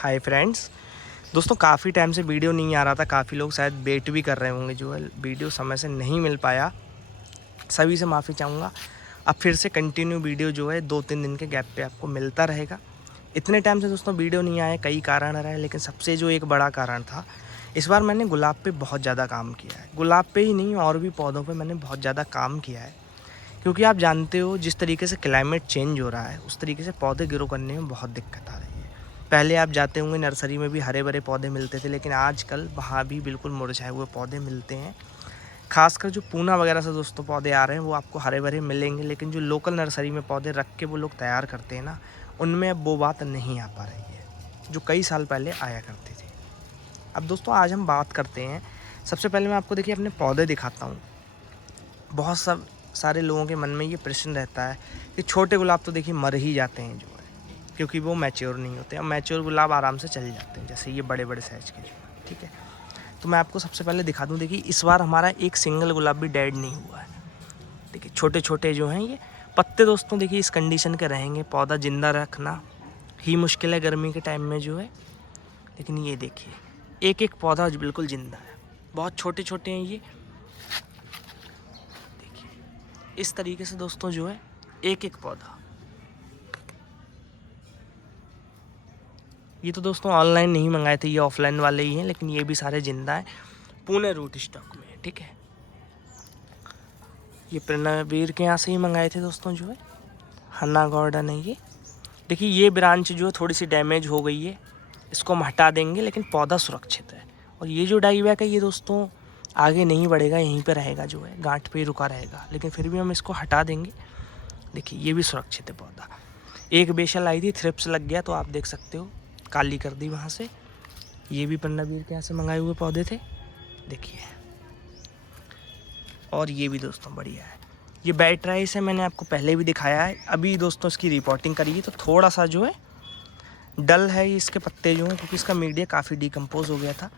Hi friends. दोस्तों काफ़ी time से वीडियो नहीं आ रहा था, काफ़ी लोग शायद वेट भी कर रहे होंगे, जो है वीडियो समय से नहीं मिल पाया। सभी से माफ़ी चाहूँगा। अब फिर से कंटिन्यू वीडियो जो है 2-3 दिन के गैप पे आपको मिलता रहेगा। इतने टाइम से दोस्तों वीडियो नहीं आए, कई कारण रहे, लेकिन सबसे जो एक बड़ा कारण था, इस बार मैंने गुलाब पे बहुत ज़्यादा काम किया है। गुलाब पे ही नहीं, और भी पौधों पे मैंने बहुत ज़्यादा काम किया है, क्योंकि आप जानते हो जिस तरीके से क्लाइमेट चेंज हो रहा है, उस तरीके से पौधे ग्रो करने में बहुत दिक्कत आ रही है। पहले आप जाते होंगे नर्सरी में भी हरे भरे पौधे मिलते थे, लेकिन आजकल वहाँ भी बिल्कुल मुरझाए हुए पौधे मिलते हैं। खासकर जो पूना वगैरह से दोस्तों पौधे आ रहे हैं, वो आपको हरे भरे मिलेंगे, लेकिन जो लोकल नर्सरी में पौधे रख के वो लोग तैयार करते हैं ना, उनमें अब वो बात नहीं आ पा रही है, जो कई साल पहले आया करती थी। अब दोस्तों आज हम बात करते हैं, सबसे पहले मैं आपको देखिए अपने पौधे दिखाता हूँ। बहुत सब सारे लोगों के मन में ये प्रश्न रहता है कि छोटे गुलाब तो देखिए मर ही जाते हैं, जो है क्योंकि वो मैच्योर नहीं होते। अब मैच्योर गुलाब आराम से चल जाते हैं, जैसे ये बड़े बड़े साइज़ के जो है, ठीक है। तो मैं आपको सबसे पहले दिखा दूं, देखिए इस बार हमारा एक सिंगल गुलाब भी डेड नहीं हुआ है। देखिए छोटे छोटे जो हैं ये पत्ते दोस्तों, देखिए इस कंडीशन के रहेंगे, पौधा ज़िंदा रखना ही मुश्किल है गर्मी के टाइम में जो है। लेकिन ये देखिए एक एक पौधा बिल्कुल ज़िंदा है, बहुत छोटे छोटे हैं ये। इस तरीके से दोस्तों जो है एक एक पौधा, ये तो दोस्तों ऑनलाइन नहीं मंगाए थे, ये ऑफलाइन वाले ही हैं, लेकिन ये भी सारे जिंदा हैं, पुणे रूट स्टॉक में है, ठीक है। ये प्रणवीर के यहाँ से ही मंगाए थे दोस्तों, जो है हन्ना गार्डन है ये। देखिए ये ब्रांच जो है थोड़ी सी डैमेज हो गई है, इसको हम हटा देंगे, लेकिन पौधा सुरक्षित है। और ये जो डाई बैक है ये दोस्तों आगे नहीं बढ़ेगा, यहीं पे रहेगा, जो है गांठ पे ही रुका रहेगा, लेकिन फिर भी हम इसको हटा देंगे। देखिए ये भी सुरक्षित है पौधा। एक बेशल आई थी, थ्रिप्स लग गया, तो आप देख सकते हो काली कर दी वहाँ से। ये भी पन्नावीर के यहाँ से मंगाए हुए पौधे थे, देखिए। और ये भी दोस्तों बढ़िया है। ये बैट राइस है, मैंने आपको पहले भी दिखाया है। अभी दोस्तों इसकी रिपोर्टिंग करी है तो थोड़ा सा जो है डल है इसके पत्ते जो हैं, क्योंकि इसका मीडिया काफ़ी डिकम्पोज हो गया था।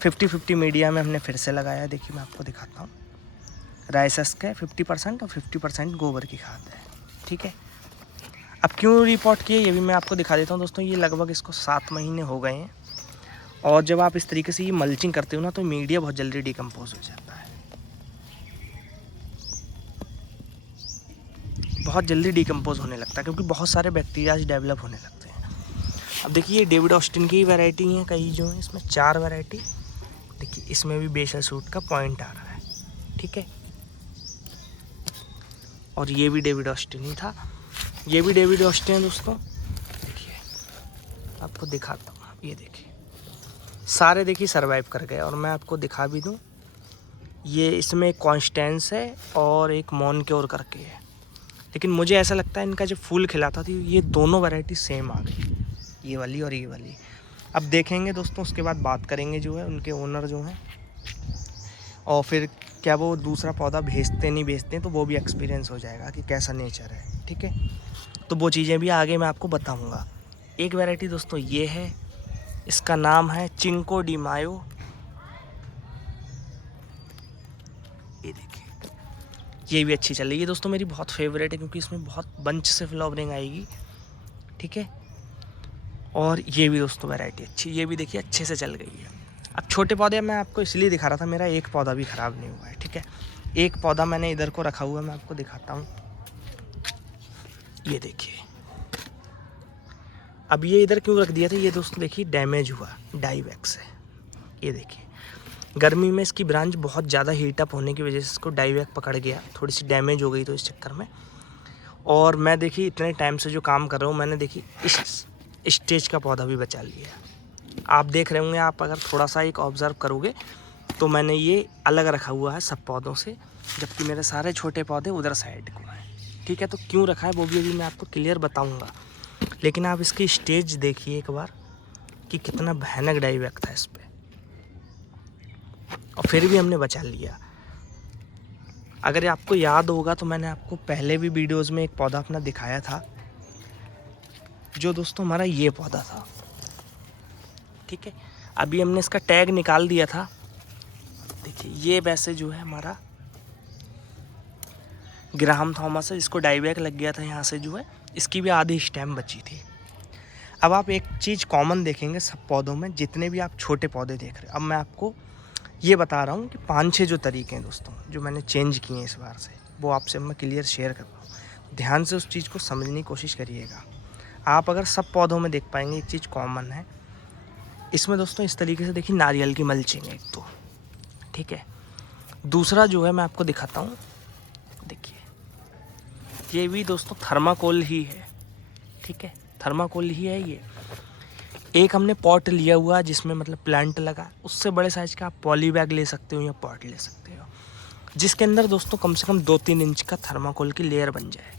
50-50 मीडिया में हमने फिर से लगाया है। देखिए मैं आपको दिखाता हूँ, राइसस का 50% और 50% गोबर की खाद है, ठीक है। अब क्यों रिपोर्ट किए ये भी मैं आपको दिखा देता हूँ दोस्तों। ये लगभग इसको 7 महीने हो गए हैं, और जब आप इस तरीके से ये मल्चिंग करते हो ना, तो मीडिया बहुत जल्दी डिकम्पोज हो जाता है, बहुत जल्दी डिकम्पोज होने लगता है, क्योंकि बहुत सारे बैक्टीरियाज डेवलप होने लगते हैं। अब देखिए ये डेविड ऑस्टिन की वैरायटी हैं, कई जो हैं, इसमें 4 वैरायटी। देखिए इसमें भी बेशल सूट का पॉइंट आ रहा है, ठीक है। और ये भी डेविड ऑस्टिन ही था, ये भी डेविड ऑस्टिन है दोस्तों। देखिए आपको दिखाता हूँ, ये देखिए सारे देखिए सर्वाइव कर गए। और मैं आपको दिखा भी दूँ, ये इसमें एक कॉन्स्टेंस है और एक मॉनक्योर करके है, लेकिन मुझे ऐसा लगता है इनका जब फूल खिलाता था ये दोनों वैरायटी सेम आ गई, ये वाली और ये वाली। अब देखेंगे दोस्तों, उसके बाद बात करेंगे जो है उनके ओनर जो हैं, और फिर क्या वो दूसरा पौधा भेजते नहीं भेजते, तो वो भी एक्सपीरियंस हो जाएगा कि कैसा नेचर है, ठीक है। तो वो चीज़ें भी आगे मैं आपको बताऊँगा। एक वैरायटी दोस्तों ये है, इसका नाम है चिंको डी मायो। ये देखिए ये भी अच्छी चल रही है दोस्तों, मेरी बहुत फेवरेट है, क्योंकि इसमें बहुत बंच से फ्लावरिंग आएगी, ठीक है। और ये भी दोस्तों वैरायटी अच्छी, ये भी देखिए अच्छे से चल गई है। अब छोटे पौधे मैं आपको इसलिए दिखा रहा था, मेरा एक पौधा भी ख़राब नहीं हुआ है, ठीक है। एक पौधा मैंने इधर को रखा हुआ है, मैं आपको दिखाता हूँ, ये देखिए। अब ये इधर क्यों रख दिया था, ये दोस्तों देखिए डैमेज हुआ डाई बैक से। ये देखिए गर्मी में इसकी ब्रांच बहुत ज़्यादा हीटअप होने की वजह से इसको डाई बैक पकड़ गया, थोड़ी सी डैमेज हो गई तो इस चक्कर में। और मैं देखिए इतने टाइम से जो काम कर रहा हूँ, मैंने देखिए इस स्टेज का पौधा भी बचा लिया। आप देख रहे होंगे, आप अगर थोड़ा सा एक ऑब्ज़र्व करोगे तो मैंने ये अलग रखा हुआ है सब पौधों से, जबकि मेरे सारे छोटे पौधे उधर साइड को हैं, ठीक है। तो क्यों रखा है वो भी अभी मैं आपको क्लियर बताऊँगा, लेकिन आप इसकी स्टेज देखिए एक बार कि कितना भयानक डाई बैक था इस पर, और फिर भी हमने बचा लिया। अगर आपको याद होगा तो मैंने आपको पहले भी वीडियोस में एक पौधा अपना दिखाया था, जो दोस्तों हमारा ये पौधा था, ठीक है। अभी हमने इसका टैग निकाल दिया था। देखिए ये वैसे जो है हमारा ग्राहम थॉमस है, इसको डाई बैक लग गया था यहाँ से, जो है इसकी भी आधी स्टेम बची थी। अब आप एक चीज़ कॉमन देखेंगे सब पौधों में, जितने भी आप छोटे पौधे देख रहे हैं। अब मैं आपको ये बता रहा हूँ कि 5-6 जो तरीके हैं दोस्तों, जो मैंने चेंज किए हैं इस बार से, वो आपसे मैं क्लियर शेयर कर रहा हूँ। ध्यान से उस चीज़ को समझने की कोशिश करिएगा। आप अगर सब पौधों में देख पाएंगे, एक चीज़ कॉमन है इसमें दोस्तों, इस तरीके से देखिए, नारियल की मल्चिंग एक तो, ठीक है। दूसरा जो है मैं आपको दिखाता हूँ, देखिए ये भी दोस्तों थर्माकोल ही है, ठीक है, थर्माकोल ही है ये। एक हमने पॉट लिया हुआ जिसमें मतलब प्लांट लगा, उससे बड़े साइज़ का आप पॉली बैग ले सकते हो या पॉट ले सकते हो, जिसके अंदर दोस्तों कम से कम 2-3 इंच का थर्माकोल की लेयर बन जाए।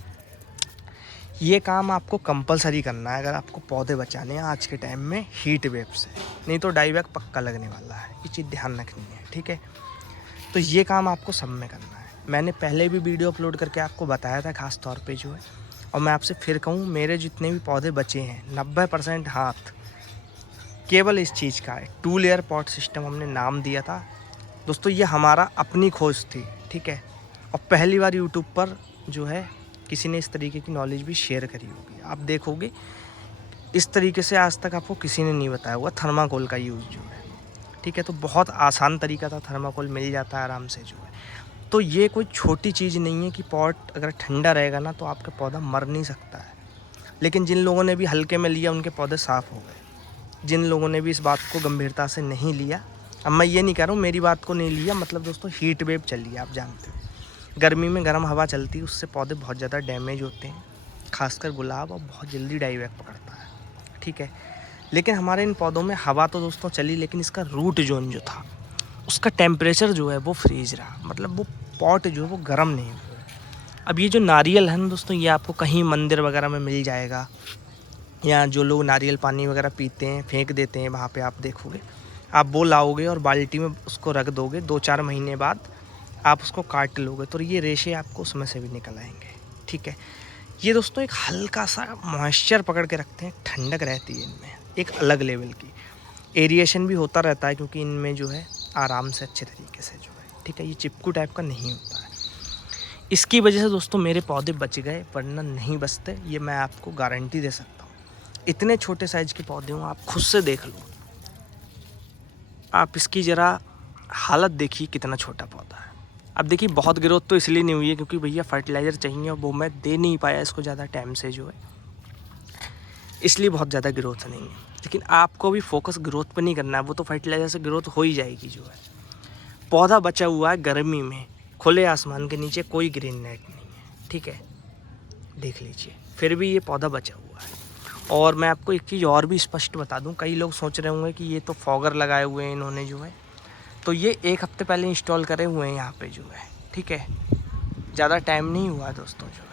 ये काम आपको कंपलसरी करना है अगर आपको पौधे बचाने हैं आज के टाइम में हीट वेव से, नहीं तो डाई बैग पक्का लगने वाला है। ये चीज़ ध्यान रखनी है, ठीक है। तो ये काम आपको सब में करना है। मैंने पहले भी वीडियो अपलोड करके आपको बताया था खास तौर पे जो है, और मैं आपसे फिर कहूँ, मेरे जितने भी पौधे बचे हैं 90% हाथ केवल इस चीज़ का है। 2 लेयर पॉट सिस्टम हमने नाम दिया था दोस्तों, ये हमारा अपनी खोज थी, ठीक है। और पहली बार यूट्यूब पर जो है किसी ने इस तरीके की नॉलेज भी शेयर करी होगी। आप देखोगे इस तरीके से आज तक आपको किसी ने नहीं बताया हुआ थर्माकोल का यूज़ जो है, ठीक है। तो बहुत आसान तरीका था, थर्माकोल मिल जाता है आराम से जो है। तो ये कोई छोटी चीज़ नहीं है कि पॉट अगर ठंडा रहेगा ना तो आपका पौधा मर नहीं सकता है। लेकिन जिन लोगों ने भी हल्के में लिया उनके पौधे साफ़ हो गए। जिन लोगों ने भी इस बात को गंभीरता से नहीं लिया, अब मैं ये नहीं कह रहा हूँ मेरी बात को नहीं लिया, मतलब दोस्तों हीट वेव चल रही है, आप जानते हो गर्मी में गर्म हवा चलती है, उससे पौधे बहुत ज़्यादा डैमेज होते हैं, खासकर गुलाब, और बहुत जल्दी डाई बैक पकड़ता है, ठीक है। लेकिन हमारे इन पौधों में हवा तो दोस्तों चली, लेकिन इसका रूट जोन जो था उसका टेम्परेचर जो है वो फ्रीज रहा, मतलब वो पॉट जो है वो गर्म नहीं हुआ। अब ये जो नारियल है ना दोस्तों, ये आपको कहीं मंदिर वगैरह में मिल जाएगा, या जो लोग नारियल पानी वगैरह पीते हैं फेंक देते हैं, वहाँ पे आप देखोगे, आप वो लाओगे और बाल्टी में उसको रख दोगे, 2-4 महीने बाद आप उसको काट लोगे तो ये रेशे आपको उसमें से भी निकल आएंगे, ठीक है। ये दोस्तों एक हल्का सा मॉइस्चर पकड़ के रखते हैं, ठंडक रहती है इनमें एक अलग लेवल की, एरिएशन भी होता रहता है क्योंकि इनमें जो है आराम से अच्छे तरीके से जो है, ठीक है, ये चिपकू टाइप का नहीं होता है। इसकी वजह से दोस्तों मेरे पौधे बच गए, वरना नहीं बचते, ये मैं आपको गारंटी दे सकता हूँ। इतने छोटे साइज़ के पौधे हों, आप खुद से देख लो, आप इसकी ज़रा हालत देखिए कितना छोटा पौधा है। अब देखिए बहुत ग्रोथ तो इसलिए नहीं हुई है क्योंकि भैया फर्टिलाइज़र चाहिए और वो मैं दे नहीं पाया इसको ज़्यादा टाइम से जो है, इसलिए बहुत ज़्यादा ग्रोथ नहीं है। लेकिन आपको भी फोकस ग्रोथ पर नहीं करना है, वो तो फर्टिलाइज़र से ग्रोथ हो ही जाएगी जो है। पौधा बचा हुआ है गर्मी में, खुले आसमान के नीचे, कोई ग्रीन नेट नहीं है, ठीक है, देख लीजिए, फिर भी ये पौधा बचा हुआ है। और मैं आपको एक चीज़ और भी स्पष्ट बता दूं, कई लोग सोच रहे होंगे कि ये तो फॉगर लगाए हुए हैं इन्होंने जो है, तो ये 1 हफ्ते पहले इंस्टॉल करे हुए हैं यहाँ पे जो है, ठीक है, ज़्यादा टाइम नहीं हुआ है दोस्तों जो है।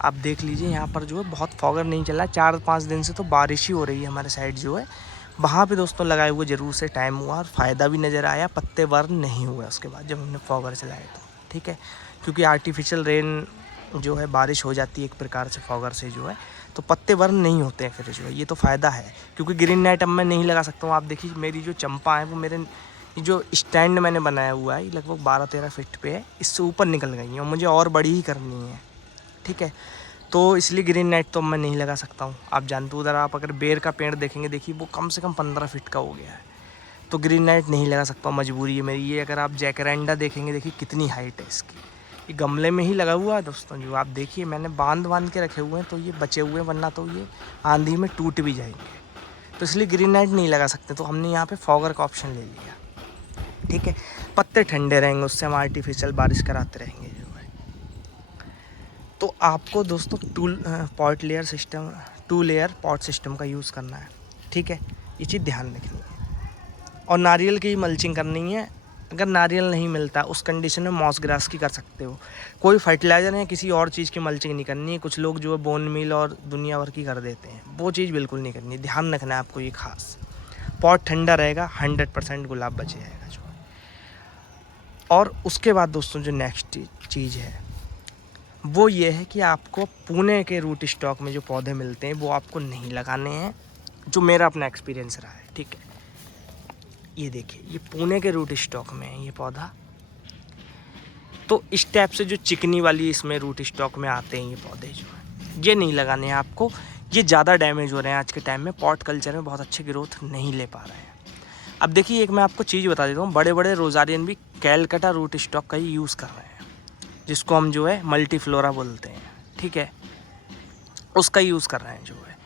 आप देख लीजिए यहाँ पर जो है बहुत फॉगर नहीं चला, 4-5 दिन से तो बारिश ही हो रही है हमारे साइड जो है। वहाँ पे दोस्तों लगाए हुए ज़रूर से टाइम हुआ और फ़ायदा भी नज़र आया, पत्ते बर्न नहीं हुए उसके बाद जब हमने फॉगर चलाए तो, ठीक है। क्योंकि आर्टिफिशियल रेन जो है बारिश हो जाती है एक प्रकार से फॉगर से जो है, तो पत्ते बर्न नहीं होते हैं फिर जो है, ये तो फ़ायदा है। क्योंकि ग्रीन नेट अब मैं नहीं लगा सकता हूँ। आप देखिए मेरी जो चंपा है वो मेरे जो स्टैंड मैंने बनाया हुआ है लगभग 12-13 फीट पे है, इससे ऊपर निकल गई है और मुझे और बड़ी ही करनी है, ठीक है। तो इसलिए ग्रीन नेट तो मैं नहीं लगा सकता हूँ। आप जानते हो उधर आप अगर बेर का पेड़ देखेंगे, देखिए वो कम से कम 15 फीट का हो गया है, तो ग्रीन नेट नहीं लगा सकता हूँ, मजबूरी है मेरी। ये अगर आप जैकरेंडा देखेंगे, देखिए कितनी हाइट है इसकी, ये गमले में ही लगा हुआ है दोस्तों जो आप देखिए, मैंने बांध के रखे हुए हैं तो ये बचे हुए हैं, वरना तो ये आंधी में टूट भी जाएंगे, तो इसलिए ग्रीन नेट नहीं लगा सकते। तो हमने यहाँ पे फॉगर का ऑप्शन ले लिया, ठीक है। पत्ते ठंडे रहेंगे, उससे हम आर्टिफिशियल बारिश कराते रहेंगे जो है। तो आपको दोस्तों 2 लेयर पॉट सिस्टम का यूज़ करना है, ठीक है, ये चीज़ ध्यान रखनी है। और नारियल की मल्चिंग करनी है। अगर नारियल नहीं मिलता उस कंडीशन में मॉस ग्रास की कर सकते हो, कोई फर्टिलाइज़र या किसी और चीज़ की मल्चिंग नहीं करनी है। कुछ लोग जो है बोन मील और दुनिया भर की कर देते हैं, वो चीज़ बिल्कुल नहीं करनी, ध्यान रखना है आपको ये खास। पॉट ठंडा रहेगा, 100% गुलाब बच जाएगा जो। और उसके बाद दोस्तों जो नेक्स्ट चीज़ है वो ये है कि आपको पुणे के रूट स्टॉक में जो पौधे मिलते हैं वो आपको नहीं लगाने हैं, जो मेरा अपना एक्सपीरियंस रहा है, ठीक है। ये देखिए ये पुणे के रूट स्टॉक में है ये पौधा, तो इस टाइप से जो चिकनी वाली इसमें रूट स्टॉक में आते हैं ये पौधे जो है, ये नहीं लगाने हैं आपको। ये ज़्यादा डैमेज हो रहे हैं आज के टाइम में, पॉट कल्चर में बहुत अच्छे ग्रोथ नहीं ले पा रहे हैं। अब देखिए एक मैं आपको चीज़ बता देता हूँ, बड़े बड़े रोज़ारियन भी कैलकटा रूट स्टॉक का ही यूज़ कर रहे हैं, जिसको हम जो है मल्टीफ्लोरा बोलते हैं, ठीक है, उसका यूज़ कर रहे हैं जो है।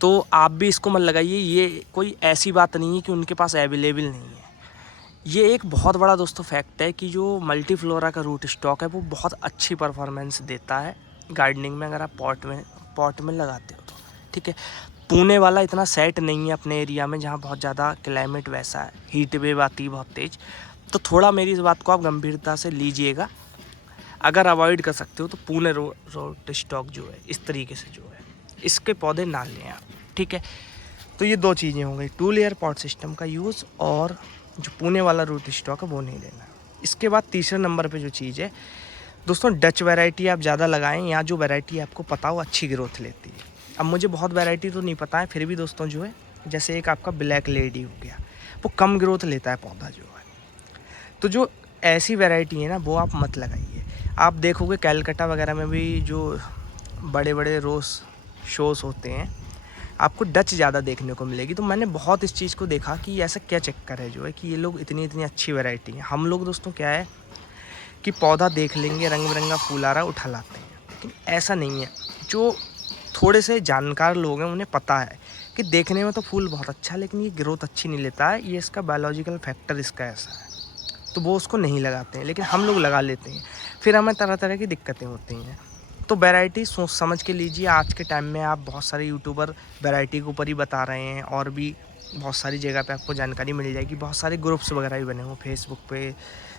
तो आप भी इसको मत लगाइए, ये कोई ऐसी बात नहीं है कि उनके पास अवेलेबल नहीं है। ये एक बहुत बड़ा दोस्तों फैक्ट है कि जो मल्टीफ्लोरा का रूट स्टॉक है वो बहुत अच्छी परफॉर्मेंस देता है गार्डनिंग में, अगर आप पॉट में लगाते हो तो, ठीक है। पुणे वाला इतना सेट नहीं है अपने एरिया में, जहाँ बहुत ज़्यादा क्लाइमेट वैसा है, हीट वेव आती है बहुत तेज़, तो थोड़ा मेरी इस बात को आप गंभीरता से लीजिएगा। अगर अवॉइड कर सकते हो तो पुणे रूट स्टॉक जो है इस तरीके से जो है इसके पौधे ना लें आप, ठीक है। तो ये दो चीज़ें हो गई, 2 लेयर पॉट सिस्टम का यूज़ और जो पुणे वाला रूट स्टॉक है वो नहीं लेना। इसके बाद तीसरे नंबर पे जो चीज़ है दोस्तों, डच वैरायटी आप ज़्यादा लगाएं, या जो वैरायटी आपको पता हो अच्छी ग्रोथ लेती है। अब मुझे बहुत वैरायटी तो नहीं पता है, फिर भी दोस्तों जो है जैसे एक आपका ब्लैक लेडी हो गया, वो कम ग्रोथ लेता है पौधा जो है। तो जो ऐसी वैरायटी है ना वो आप मत लगाइए। आप देखोगे कैलकटा वगैरह में भी जो बड़े बड़े रोज़ शोज़ होते हैं आपको डच ज़्यादा देखने को मिलेगी। तो मैंने बहुत इस चीज़ को देखा कि ऐसा क्या चक्कर है जो है कि ये लोग इतनी अच्छी वैरायटी हैं। हम लोग दोस्तों क्या है कि पौधा देख लेंगे, रंग बिरंगा फूल आ रहा है, उठा लाते हैं, लेकिन ऐसा नहीं है। जो थोड़े से जानकार लोग हैं उन्हें पता है कि देखने में तो फूल बहुत अच्छा है लेकिन ये ग्रोथ अच्छी नहीं लेता है, ये इसका बायोलॉजिकल फैक्टर इसका ऐसा है, तो वो उसको नहीं लगाते हैं। लेकिन हम लोग लगा लेते हैं, फिर हमें तरह तरह की दिक्कतें होती हैं। तो वैरायटी सोच समझ के लीजिए। आज के टाइम में आप बहुत सारे यूट्यूबर वैरायटी के ऊपर ही बता रहे हैं, और भी बहुत सारी जगह पे आपको जानकारी मिल जाएगी। बहुत सारे ग्रुप्स वगैरह भी बने हुए फेसबुक पे,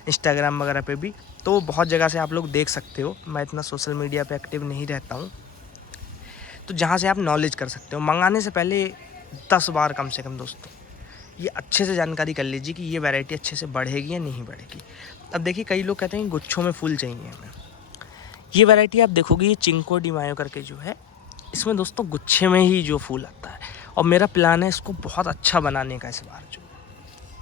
इंस्टाग्राम वगैरह पे भी, तो बहुत जगह से आप लोग देख सकते हो। मैं इतना सोशल मीडिया पे एक्टिव नहीं रहता हूँ, तो जहाँ से आप नॉलेज कर सकते हो। मंगाने से पहले 10 बार कम से कम दोस्तों ये अच्छे से जानकारी कर लीजिए कि ये वैरायटी अच्छे से बढ़ेगी या नहीं बढ़ेगी। अब देखिए कई लोग कहते हैं गुच्छों में फूल चाहिए हमें। ये वैरायटी आप देखोगे, ये चिंको डी मायो करके जो है, इसमें दोस्तों गुच्छे में ही जो फूल आता है, और मेरा प्लान है इसको बहुत अच्छा बनाने का इस बार जो।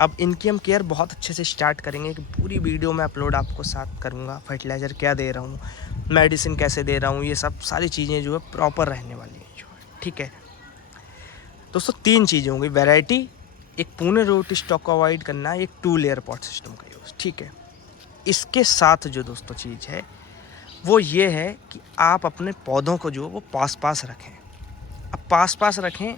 अब इनकी हम केयर बहुत अच्छे से स्टार्ट करेंगे, कि पूरी वीडियो में अपलोड आपको साथ करूँगा। फर्टिलाइज़र क्या दे रहा हूँ, मेडिसिन कैसे दे रहा हूँ, ये सब सारी चीज़ें जो है प्रॉपर रहने वाली हैं जो है, ठीक है दोस्तों। 3 चीज़ें होंगी, वैरायटी, एक पुणे रूट स्टॉक को अवॉइड करना, एक 2 लेयर पॉट सिस्टम का यूज़, ठीक है। इसके साथ जो दोस्तों चीज़ है वो ये है कि आप अपने पौधों को जो वो पास पास रखें। अब पास पास रखें,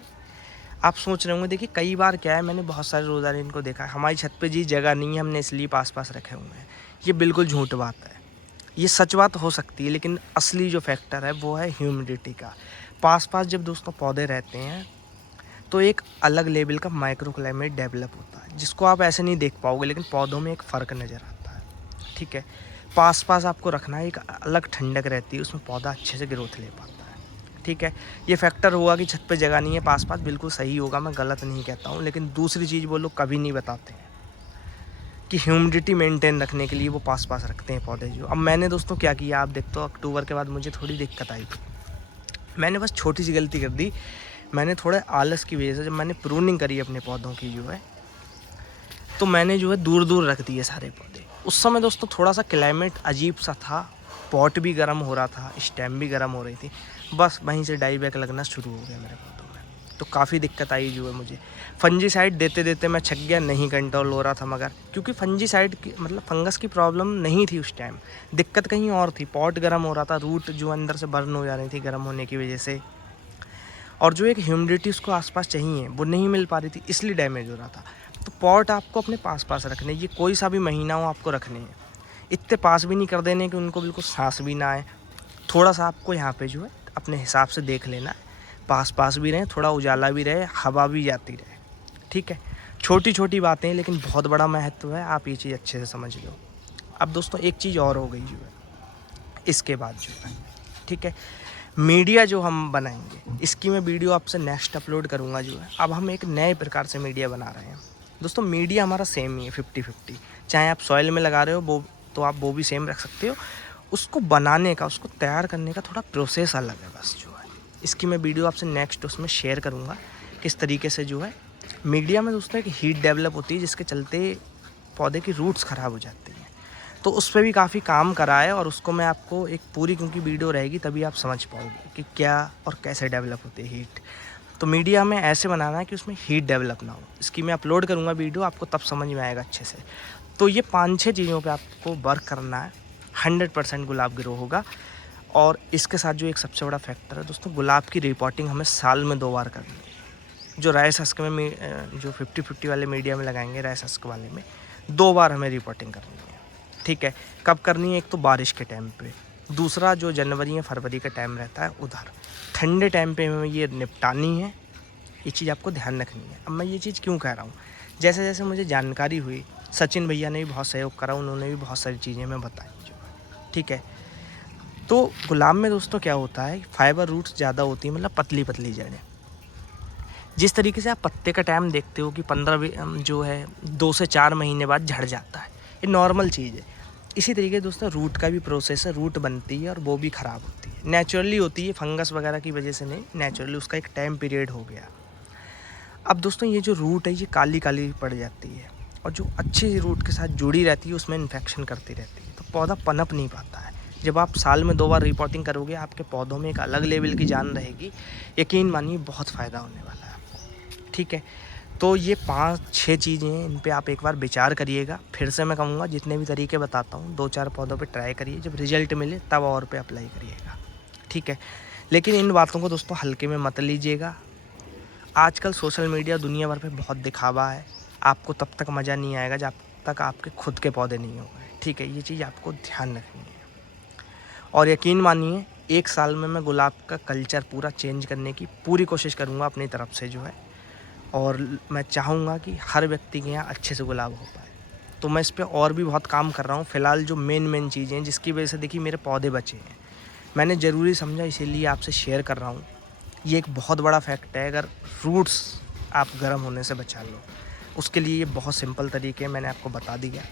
आप सोच रहे होंगे, देखिए कई बार क्या है, मैंने बहुत सारे रोज़ारी इनको देखा है, हमारी छत पे जी जगह नहीं है, हमने इसलिए पास पास रखे हुए हैं। ये बिल्कुल झूठ बात है। ये सच बात हो सकती है, लेकिन असली जो फैक्टर है वो है ह्यूमिडिटी का। पास पास जब दोस्तों पौधे रहते हैं तो एक अलग लेवल का माइक्रो क्लाइमेट डेवलप होता है, जिसको आप ऐसे नहीं देख पाओगे, लेकिन पौधों में एक फ़र्क नज़र आता है, ठीक है। पास पास आपको रखना है, एक अलग ठंडक रहती है, उसमें पौधा अच्छे से ग्रोथ ले पाता है, ठीक है। ये फैक्टर हुआ कि छत पे जगह नहीं है, पास पास बिल्कुल सही होगा, मैं गलत नहीं कहता हूँ। लेकिन दूसरी चीज़ वो लोग कभी नहीं बताते हैं कि ह्यूमिडिटी मेंटेन रखने के लिए वो पास पास रखते हैं पौधे जो। अब मैंने दोस्तों क्या किया, आप देखते हो अक्टूबर के बाद मुझे थोड़ी दिक्कत आई थी, मैंने बस छोटी सी गलती कर दी। मैंने थोड़े आलस की वजह से जब मैंने प्रूनिंग करी अपने पौधों की जो है, तो मैंने जो है दूर दूर रख दिए सारे पौधे। उस समय दोस्तों थोड़ा सा क्लाइमेट अजीब सा था, पॉट भी गर्म हो रहा था, स्टेम भी गर्म हो रही थी, बस वहीं से डाई बैक लगना शुरू हो गया मेरे पौधों में। तो काफ़ी दिक्कत आई जो है मुझे। फंजीसाइड देते देते मैं छक गया, नहीं कंट्रोल हो रहा था, मगर क्योंकि फंजीसाइड की मतलब फंगस की प्रॉब्लम नहीं थी उस टाइम, दिक्कत कहीं और थी। पॉट गर्म हो रहा था, रूट जो अंदर से बर्न हो जा रही थी गर्म होने की वजह से, और जो एक ह्यूमिडिटी उसको आसपास चाहिए वो नहीं मिल पा रही थी, इसलिए डैमेज हो रहा था। तो पॉट आपको अपने पास पास रखने, ये कोई सा भी महीना हो आपको रखने हैं। इतने पास भी नहीं कर देने कि उनको बिल्कुल सांस भी ना आए। थोड़ा सा आपको यहाँ पे जो है अपने हिसाब से देख लेना है, पास पास भी रहे, थोड़ा उजाला भी रहे, हवा भी जाती रहे, ठीक है। छोटी छोटी बातें लेकिन बहुत बड़ा महत्व है, आप ये चीज़ अच्छे से समझ लो। अब दोस्तों एक चीज़ और हो गई जो है इसके बाद जो है, ठीक है, मीडिया जो हम बनाएंगे, इसकी मैं वीडियो आपसे नेक्स्ट अपलोड करूँगा जो है। अब हम एक नए प्रकार से मीडिया बना रहे हैं दोस्तों। मीडिया हमारा सेम ही है 50-50, चाहे आप सॉइल में लगा रहे हो वो तो आप वो भी सेम रख सकते हो। उसको बनाने का, उसको तैयार करने का थोड़ा प्रोसेस अलग है बस जो है। इसकी मैं वीडियो आपसे नेक्स्ट उसमें शेयर करूँगा किस तरीके से जो है। मीडिया में दोस्तों एक हीट डेवलप होती है जिसके चलते पौधे की रूट्स ख़राब हो जाती हैं, तो उस पे भी काफ़ी काम करा है, और उसको मैं आपको एक पूरी, क्योंकि वीडियो रहेगी तभी आप समझ पाओगे कि क्या और कैसे डेवलप होती है हीट। तो मीडिया में ऐसे बनाना है कि उसमें हीट डेवलप ना हो। इसकी मैं अपलोड करूँगा वीडियो, आपको तब समझ में आएगा अच्छे से। तो ये 5-6 चीज़ों पे आपको वर्क करना है, 100% गुलाब ग्रो होगा। और इसके साथ जो एक सबसे बड़ा फैक्टर है दोस्तों, गुलाब की रिपोर्टिंग हमें साल में 2 बार करनी है। जो राइस हस्क में जो 50-50 वाले मीडिया में लगाएंगे, राइस हस्क वाले में 2 बार हमें रिपोर्टिंग करनी है। ठीक है, कब करनी है? एक तो बारिश के टाइम पे, दूसरा जो जनवरी या फरवरी का टाइम रहता है उधर। ठंडे टाइम पे हमें ये निपटानी है, ये चीज़ आपको ध्यान रखनी है। अब मैं ये चीज़ क्यों कह रहा हूँ, जैसे जैसे मुझे जानकारी हुई, सचिन भैया ने भी बहुत सहयोग करा, उन्होंने भी बहुत सारी चीज़ें हमें बताई जो है। ठीक है, तो गुलाब में दोस्तों क्या होता है, फाइबर रूट्स ज़्यादा होती हैं, मतलब पतली पतली जड़ें। जिस तरीके से आप पत्ते का टाइम देखते हो कि 15 जो है 2 से 4 महीने बाद झड़ जाता है, ये नॉर्मल चीज़ है। इसी तरीके से दोस्तों रूट का भी प्रोसेस है, रूट बनती है और वो भी ख़राब होती है, नेचुरली होती है, फंगस वगैरह की वजह से नहीं, नेचुरली उसका एक टाइम पीरियड हो गया। अब दोस्तों ये जो रूट है ये काली काली पड़ जाती है, और जो अच्छी रूट के साथ जुड़ी रहती है उसमें इन्फेक्शन करती रहती है, तो पौधा पनप नहीं पाता है। जब आप साल में 2 बार रिपोर्टिंग करोगे, आपके पौधों में एक अलग लेवल की जान रहेगी, यकीन मानिए बहुत फ़ायदा होने वाला है आपको। ठीक है, तो ये 5-6 चीज़ें हैं, इन पे आप एक बार विचार करिएगा। फिर से मैं कहूँगा, जितने भी तरीके बताता हूँ 2-4 पौधों पे ट्राई करिए, जब रिजल्ट मिले तब और पे अप्लाई करिएगा। ठीक है, लेकिन इन बातों को दोस्तों हल्के में मत लीजिएगा। आजकल सोशल मीडिया दुनिया भर पे बहुत दिखावा है, आपको तब तक मज़ा नहीं आएगा जब तक आपके खुद के पौधे नहीं होंगे। ठीक है, ये चीज़ आपको ध्यान रखनी है। और यकीन मानिए, 1 साल में मैं गुलाब का कल्चर पूरा चेंज करने की पूरी कोशिश करूँगा अपनी तरफ से जो है, और मैं चाहूँगा कि हर व्यक्ति के यहाँ अच्छे से गुलाब हो पाए। तो मैं इस पे और भी बहुत काम कर रहा हूँ। फ़िलहाल जो मेन चीज़ें हैं जिसकी वजह से देखिए मेरे पौधे बचे हैं, मैंने ज़रूरी समझा इसीलिए आपसे शेयर कर रहा हूँ। ये एक बहुत बड़ा फैक्ट है, अगर रूट्स आप गर्म होने से बचा लो, उसके लिए ये बहुत सिंपल तरीके मैंने आपको बता दिया।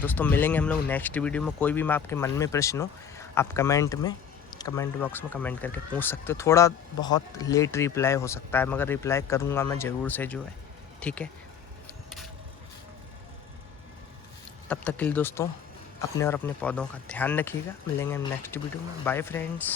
दोस्तों मिलेंगे हम लोग नेक्स्ट वीडियो में। कोई भी मैं आपके मन में प्रश्न हो, आप कमेंट बॉक्स में कमेंट करके पूछ सकते हो। थोड़ा बहुत लेट रिप्लाई हो सकता है, मगर रिप्लाई करूँगा मैं ज़रूर से जो है। ठीक है, तब तक के लिए दोस्तों अपने और अपने पौधों का ध्यान रखिएगा। मिलेंगे हम नेक्स्ट वीडियो में। Bye friends.